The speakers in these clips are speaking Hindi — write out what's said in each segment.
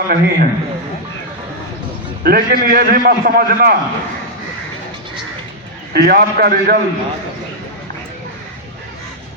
उतरा नहीं है, लेकिन ये भी मत समझना कि आपका रिजल्ट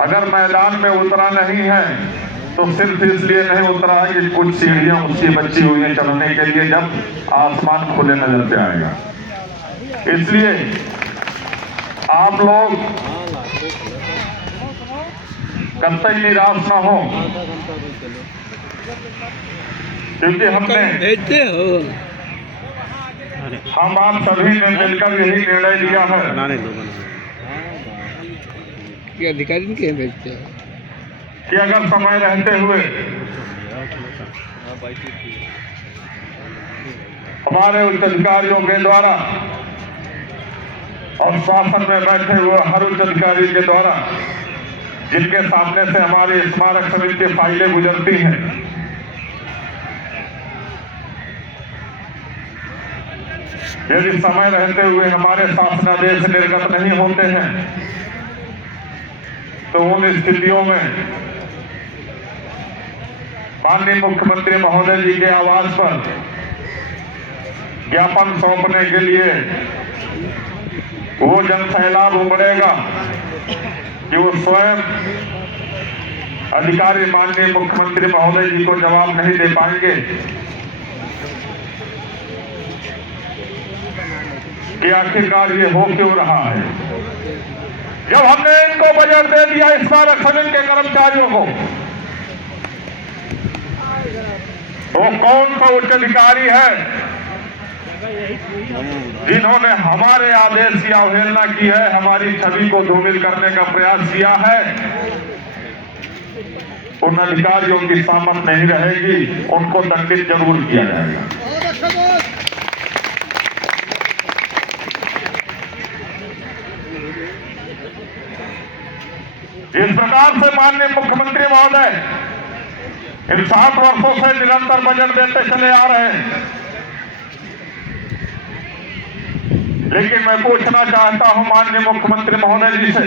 अगर मैदान में उतरा नहीं है तो सिर्फ इसलिए नहीं उतरा है कि कुछ सीढ़ियां उसकी बची हुई हैं चलने के लिए, जब आसमान खुले नजर पे आएगा। इसलिए आप लोग कतई निराश ना हो, क्योंकि हम आप सभी ने मिलकर यही निर्णय लिया है कि अधिकारी के भेजते हैं कि अगर समय रहते हुए हमारे उच्च अधिकारियों के द्वारा और शासन में बैठे हुए हर उच्च अधिकारी के द्वारा जिनके सामने से हमारी स्मारक समिति की फाइलें गुजरती हैं, यदि समय रहते हुए हमारे शासनादेश निर्गत नहीं होते हैं तो उन स्थितियों में माननीय मुख्यमंत्री महोदय जी के आवास पर ज्ञापन सौंपने के लिए वो जन सैलाब उमड़ेगा कि वो स्वयं अधिकारी माननीय मुख्यमंत्री महोदय जी को जवाब नहीं दे पाएंगे कि आखिरकार ये हो क्यों रहा है। जब हमने इनको बजट दे दिया स्मारक समिति के कर्मचारियों को, तो कौन सा उच्च अधिकारी है जिन्होंने हमारे आदेश की अवहेलना की है, हमारी छवि को धूमिल करने का प्रयास किया है? उन अधिकारियों की सामत नहीं रहेगी, उनको दंडित जरूर किया जाएगा। इस प्रकार से माननीय मुख्यमंत्री महोदय इन 7 वर्षों से निरंतर बजट देते चले आ रहे हैं, लेकिन मैं पूछना चाहता हूं माननीय मुख्यमंत्री महोदय जी से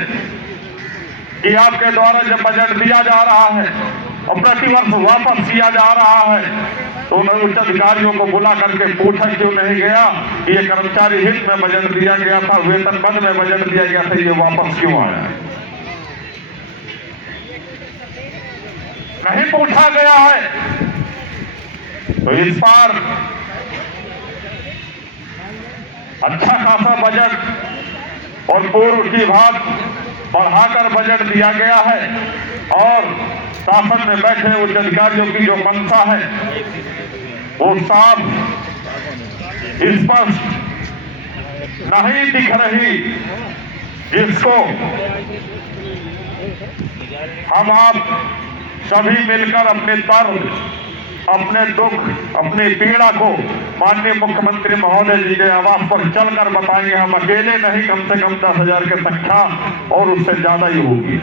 कि आपके द्वारा जब बजट दिया जा रहा है और प्रतिवर्ष वापस किया जा रहा है, तो उन उच्च अधिकारियों को बुला करके पूछा क्यों नहीं गया कि ये कर्मचारी हित में बजट दिया गया था, वेतन बंद में बजट दिया गया था, ये वापस क्यों आया? नहीं पूछा गया है। तो इस बार अच्छा खासा बजट और पूर्व की बात बढ़ाकर बजट दिया गया है और शासन में बैठे उच्च अधिकारियों की जो मंशा है वो साफ स्पष्ट नहीं दिख रही, जिसको हम आप सभी मिलकर अपने दर्द, अपने दुख, अपनी पीड़ा को माननीय मुख्यमंत्री महोदय जी के आवास पर चलकर बताएंगे। हम अकेले नहीं, कम से कम 10,000 की संख्या और उससे ज्यादा ही होगी।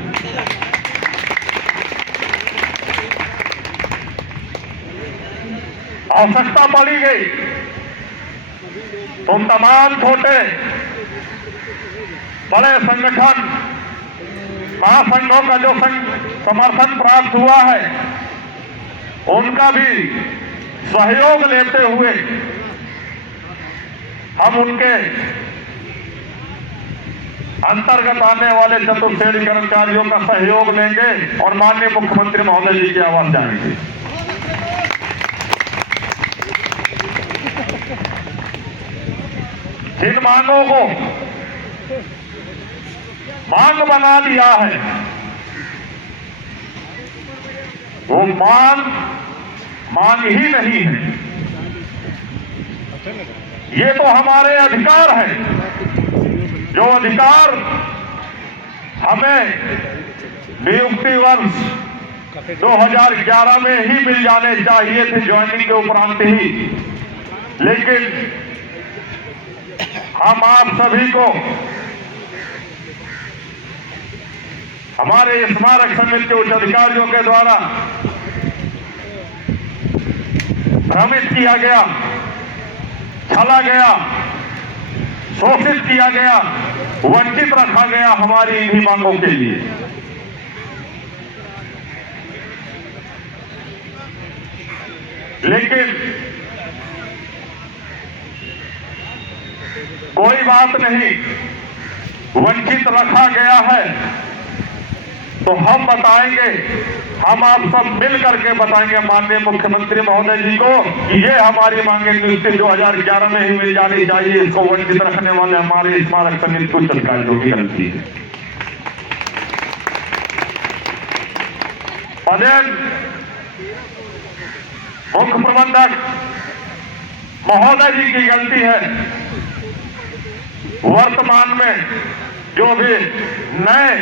आवश्यकता पड़ी गई तो तमाम छोटे बड़े संगठन, महासंघों का जो समर्थन प्राप्त हुआ है, उनका भी सहयोग लेते हुए हम उनके अंतर्गत आने वाले चतुर्श्रेणी कर्मचारियों का सहयोग लेंगे और माननीय मुख्यमंत्री महोदय जी के आवास जाएंगे। जिन मांगों को मांग बना दिया है, वो मांग ही नहीं है, ये तो हमारे अधिकार है। जो अधिकार हमें नियुक्ति वर्ष 2011 में ही मिल जाने चाहिए थे, ज्वाइनिंग के उपरांत ही, लेकिन हम आप सभी को हमारे स्मारक समिति के उच्च अधिकारियों के द्वारा भ्रमित किया गया, छला गया, शोषित किया गया, वंचित रखा गया हमारी इन्हीं मांगों के लिए। लेकिन कोई बात नहीं, वंचित रखा गया है तो हम बताएंगे, हम आप सब मिल करके बताएंगे माननीय मुख्यमंत्री महोदय जी को कि ये हमारी मांगे नियुक्ति 2011 में ही मिल जानी चाहिए। इसको वंचित रखने वाले हमारे स्मारक समिति को अधिकारियों की गलती है। पदेन मुख्य प्रबंधक महोदय जी की गलती है। वर्तमान में जो भी नए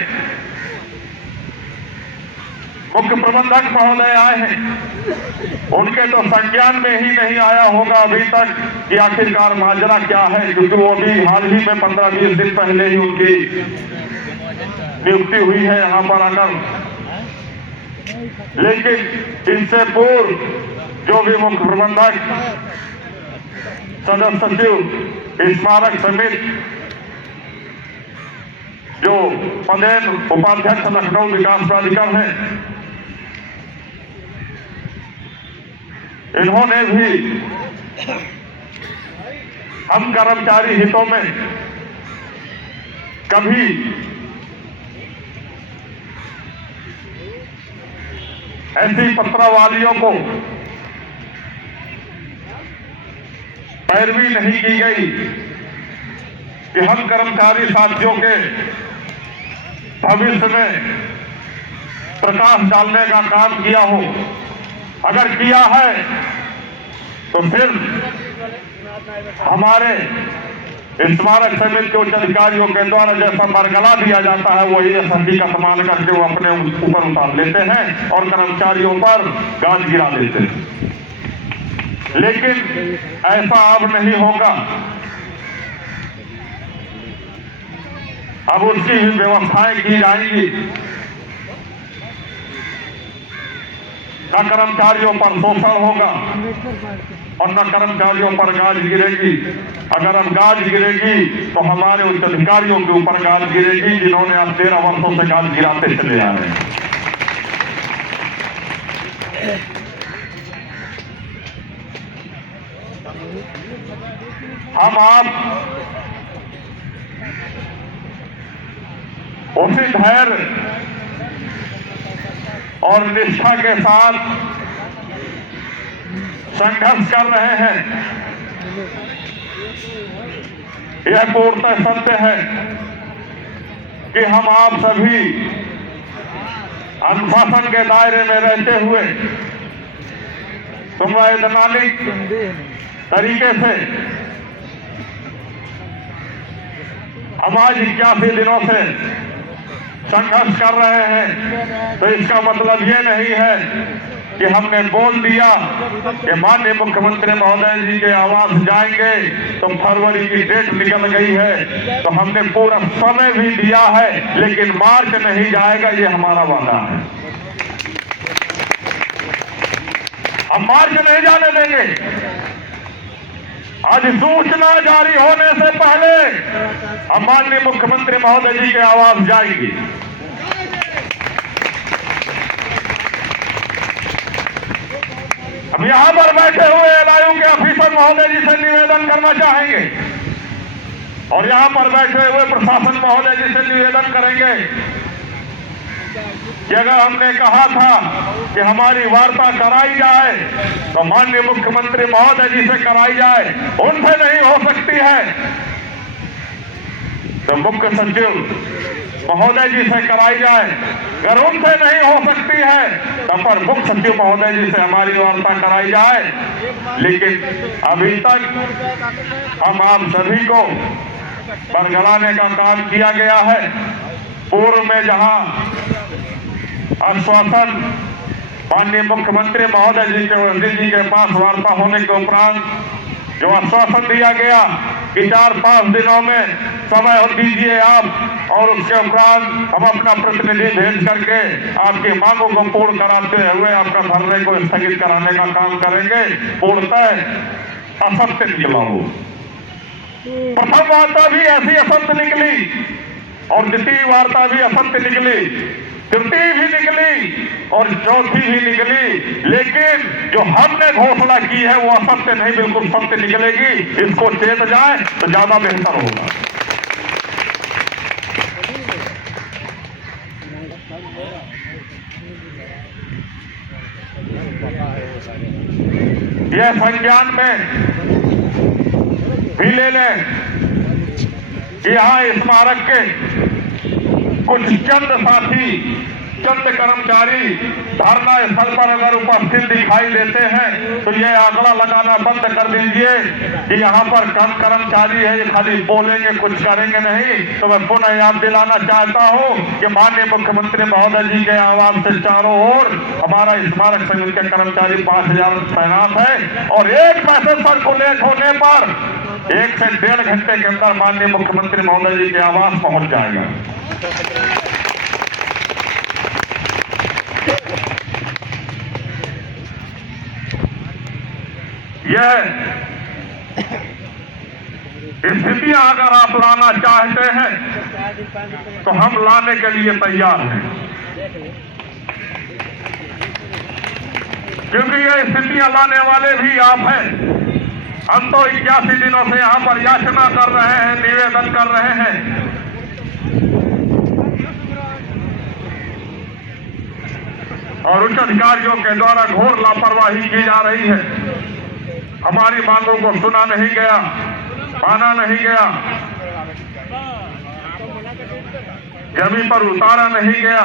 मुख्य प्रबंधक महोदय आए हैं, उनके तो संज्ञान में ही नहीं आया होगा अभी तक कि आखिरकार माजरा क्या है, क्योंकि वो भी हाल ही में 15-20 दिन पहले ही उनकी नियुक्ति हुई है यहाँ पर आकर। लेकिन इससे पूर्व जो भी मुख्य प्रबंधक, सदस्य सचिव, स्मारक समिति, जो पदेन उपाध्यक्ष लखनऊ विकास प्राधिकरण है, इन्होंने भी हम कर्मचारी हितों में कभी ऐसी पत्रावालियों को पैरवी नहीं की गई कि हम कर्मचारी साथियों के भविष्य में प्रकाश डालने का काम किया हो। अगर किया है तो सिर्फ हमारे स्मारक समिति के उच्च अधिकारियों के द्वारा जैसा बरगला दिया जाता है वही हकीकत मान करके वो अपने ऊपर उतार लेते हैं और कर्मचारियों पर गाज गिरा देते हैं। लेकिन ऐसा अब नहीं होगा। अब उसकी भी व्यवस्थाएं की जाएंगी। न कर्मचारियों पर शोषण होगा और न कर्मचारियों पर गाज गिरेगी। अगर अब गाज गिरेगी तो हमारे उच्च अधिकारियों के ऊपर गाज गिरेगी, जिन्होंने अब 13 वर्षों से गाज गिराते चले आ रहे हैं। हम आप उसी धैर्य और निष्ठा के साथ संघर्ष कर रहे हैं। यह पूर्णतः सत्य है कि हम आप सभी अनुशासन के दायरे में रहते हुए संवैधानिक तरीके से हम आज 81 दिनों से संघर्ष कर रहे हैं। तो इसका मतलब ये नहीं है कि हमने बोल दिया कि माननीय मुख्यमंत्री महोदय जी के आवास जाएंगे तो फरवरी की डेट निकल गई है, तो हमने पूरा समय भी दिया है, लेकिन मार्च नहीं जाएगा, ये हमारा वादा है। हम मार्च नहीं जाने देंगे। अधिसूचना जारी होने से पहले हम माननीय मुख्यमंत्री महोदय जी के आवास जाएंगे। हम यहां पर बैठे हुए एलआईयू के ऑफिसर महोदय जी से निवेदन करना चाहेंगे और यहां पर बैठे हुए प्रशासन महोदय जी से निवेदन करेंगे कि अगर हमने कहा था कि हमारी वार्ता कराई जाए तो माननीय मुख्यमंत्री महोदय जी से कराई जाए, उनसे नहीं हो सकती है तो मुख्य सचिव महोदय जी से कराई जाए। अगर उनसे नहीं हो सकती है तो पर मुख्य सचिव महोदय जी से हमारी वार्ता कराई जाए। लेकिन अभी तक हम आप सभी को बरगलाने का काम किया गया है। पूर्व में जहां आश्वासन माननीय मुख्यमंत्री महोदय जी के पास वार्ता होने के उपरांत जो आश्वासन दिया गया कि 4-5 दिनों में समय दीजिए आप और उसके उपरांत हम अपना प्रतिनिधि भेज करके आपकी मांगों को पूर्ण कराते हुए आपका धरने को स्थगित कराने का काम करेंगे, पूर्णतः असत्य निकला हो। प्रथम वार्ता भी ऐसी असत्य निकली और द्वितीय वार्ता भी असत्य निकली। तृतीय भी निकली और चौथी भी निकली, लेकिन जो हमने घोषणा की है वो असत्य नहीं, बिल्कुल सत्य निकलेगी। इसको चेत जाए तो ज्यादा बेहतर होगा। यह संज्ञान में भी ले लें कि यहाँ स्मारक के कुछ चंद साथी, चंद कर्मचारी धरना स्थल पर अगर उपस्थित दिखाई देते हैं तो यह आंकड़ा लगाना बंद कर दीजिए कि यहाँ पर कम कर्मचारी है, खाली बोलेंगे कुछ करेंगे नहीं। तो मैं पुनः याद दिलाना चाहता हूँ कि माननीय मुख्यमंत्री महोदय जी के आवास से चारों ओर हमारा स्मारक समिति के कर्मचारी 5000 तैनात है और एक पैसे सर्कुलेट होने पर 1 से 1.5 घंटे के अंदर माननीय मुख्यमंत्री महोदय जी के आवास पहुंच जाएगा। यह स्थितियां अगर आप लाना चाहते हैं तो हम लाने के लिए तैयार हैं, क्योंकि ये स्थितियां लाने वाले भी आप हैं। हम तो 81 दिनों से यहाँ पर याचना कर रहे हैं, निवेदन कर रहे हैं, और उच्च अधिकारियों के द्वारा घोर लापरवाही की जा रही है। हमारी मांगों को सुना नहीं गया, माना नहीं गया, जमीन पर उतारा नहीं गया।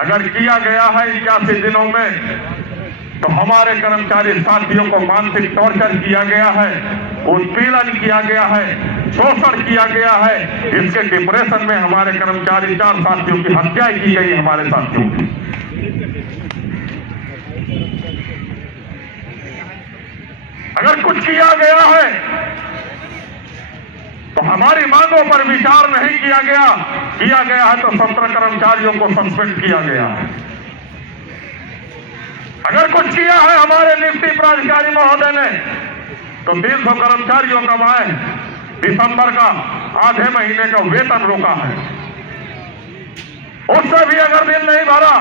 अगर किया गया है 81 दिनों में तो हमारे कर्मचारी साथियों को मानसिक टॉर्चर किया गया है, उत्पीड़न किया गया है, शोषण किया गया है। इसके डिप्रेशन में हमारे कर्मचारी 4 साथियों की हत्या की गई, हमारे साथियों की। अगर कुछ किया गया है तो हमारी मांगों पर विचार नहीं किया गया है तो 17 कर्मचारियों को सस्पेंड किया गया है। अगर कुछ किया है हमारे नियुक्ति प्राधिकारी महोदय ने तो 300 कर्मचारियों का माए दिसंबर का आधे महीने का वेतन रोका है। उससे भी अगर बिल नहीं भरा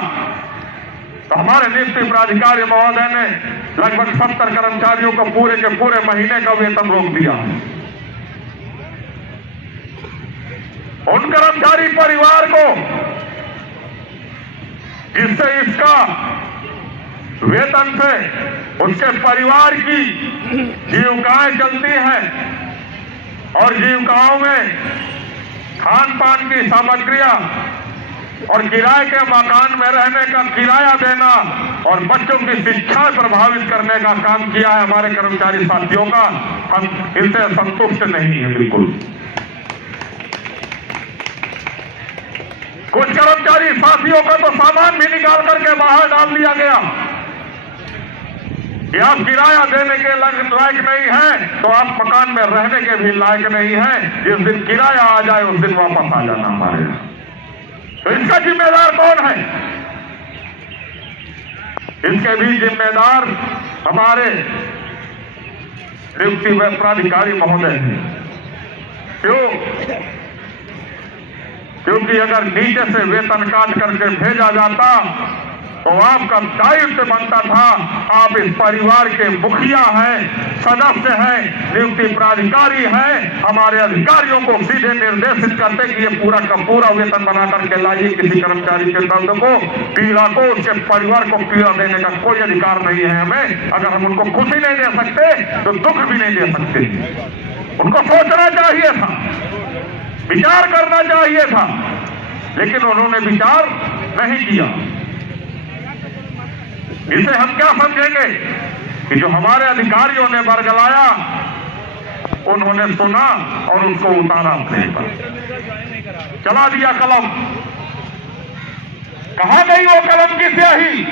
तो हमारे नियुक्ति प्राधिकारी महोदय ने लगभग 70 कर्मचारियों को पूरे के पूरे महीने का वेतन रोक दिया। उन कर्मचारी परिवार को जिससे इसका वेतन से उसके परिवार की जीविकाएं चलती हैं और जीविकाओं में खान पान की सामग्रियां और किराए के मकान में रहने का किराया देना और बच्चों की शिक्षा प्रभावित करने का काम किया है हमारे कर्मचारी साथियों का। हम इनसे संतुष्ट नहीं है बिल्कुल। कुछ कर्मचारी साथियों का तो सामान भी निकाल करके बाहर डाल दिया गया कि आप किराया देने के लायक नहीं है तो आप मकान में रहने के भी लायक नहीं है। जिस दिन किराया आ जाए उस दिन वापस आ जाना हमारे यहाँ। तो इसका जिम्मेदार कौन है? इसके भी जिम्मेदार हमारे नियुक्ति प्राधिकारी महोदय हैं। क्योंकि अगर नीचे से वेतन काट करके भेजा जाता तो आपका दायित्व बनता था, आप इस परिवार के मुखिया हैं, सदस्य हैं, नियुक्ति प्राधिकारी हैं, हमारे अधिकारियों को सीधे निर्देशित करते कि ये पूरा का पूरा वेतन बना करके लाइए। किसी कर्मचारी के दर्द को, पीड़ा को, उसके परिवार को पीड़ा देने का कोई अधिकार नहीं है हमें। अगर हम उनको खुशी नहीं दे सकते तो दुख भी नहीं दे सकते। उनको सोचना चाहिए था, विचार करना चाहिए था, लेकिन उन्होंने विचार नहीं किया। इसे हम क्या समझेंगे कि जो हमारे अधिकारियों ने बरगलाया उन्होंने सुना और उसको उतारा अपने पर, चला दिया कलम। कहां गई वो कलम की स्याही?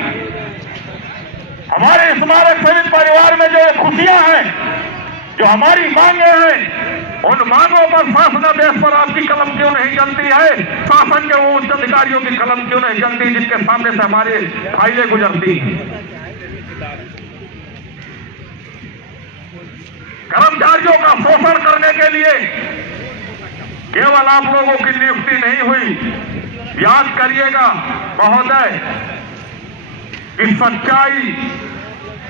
हमारे स्मारक समिति परिवार में जो खुशियां हैं, जो हमारी मांगे हैं, उन मांगों पर शासनादेश पर आपकी कलम क्यों नहीं चलती है? शासन के वो उच्च अधिकारियों की कलम क्यों नहीं चलती जिनके सामने से हमारी फाइलें गुजरती हैं? कर्मचारियों का शोषण करने के लिए केवल आप लोगों की नियुक्ति नहीं हुई, याद करिएगा महोदय कि सच्चाई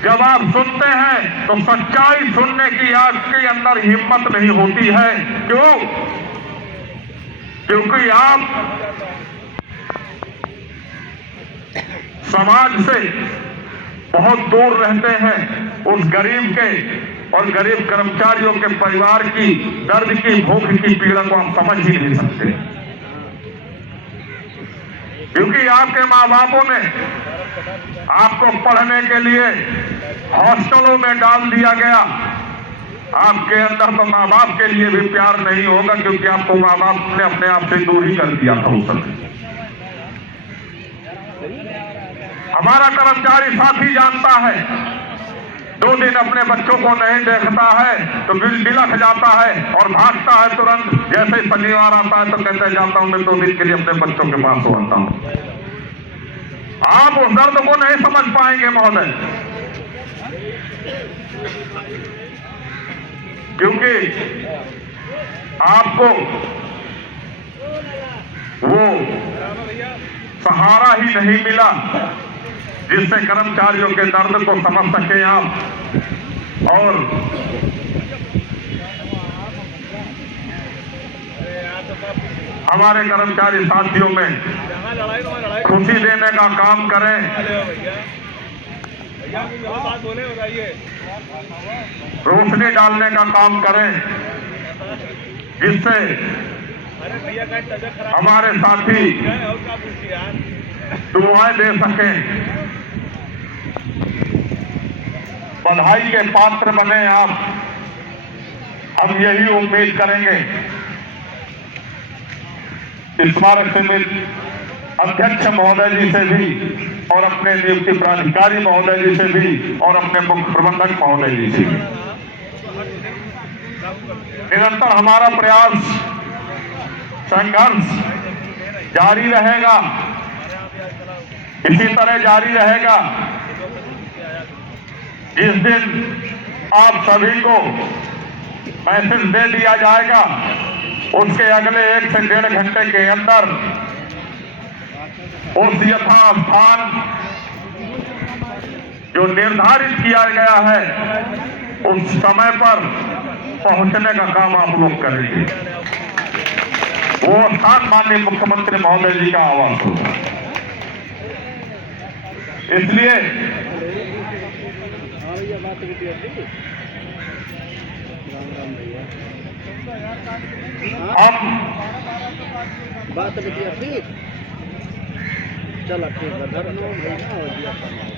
जब आप सुनते हैं तो सच्चाई सुनने की आपके अंदर हिम्मत नहीं होती है। क्यों? क्योंकि आप समाज से बहुत दूर रहते हैं। उस गरीब के और गरीब कर्मचारियों के परिवार की दर्द की, भूख की पीड़ा को आप समझ ही नहीं सकते, क्योंकि आपके माँ बापों ने आपको पढ़ने के लिए हॉस्टलों में डाल दिया गया। आपके अंदर तो माँ बाप के लिए भी प्यार नहीं होगा, क्योंकि आपको माँ बाप ने अपने आप से दूर ही कर दिया था उस समय। हमारा कर्मचारी साथी जानता है, 2 दिन अपने बच्चों को नहीं देखता है तो बिलख जाता है और भागता है तुरंत। जैसे ही शनिवार आता है तो कहते जाता हूं मैं 2 दिन के लिए अपने बच्चों के पास आता हूं। आप उस दर्द को नहीं समझ पाएंगे महोदय, क्योंकि आपको वो सहारा ही नहीं मिला जिससे कर्मचारियों के दर्द को समझ सके आप। और हमारे कर्मचारी साथियों में खुशी देने का काम करें, रोशनी डालने का काम करें, जिससे हमारे साथी दुआएं दे सकें, बधाई के पात्र बने आप। हम यही उम्मीद करेंगे। स्मारक समिति अध्यक्ष महोदय जी से भी और अपने नियुक्ति प्राधिकारी महोदय जी से भी और अपने मुख्य प्रबंधक महोदय जी से भी निरंतर हमारा प्रयास, संघर्ष जारी रहेगा, इसी तरह जारी रहेगा। जिस दिन आप सभी को मैसेज दे दिया जाएगा, उसके अगले 1 से 1.5 घंटे के अंदर उस यथास्थान जो निर्धारित किया गया है उस समय पर पहुंचने का काम आप लोग करेंगे। वो स्थान माननीय मुख्यमंत्री महोदय जी का आवास होगा। इसलिए हम बात ठीक चल ठीक है।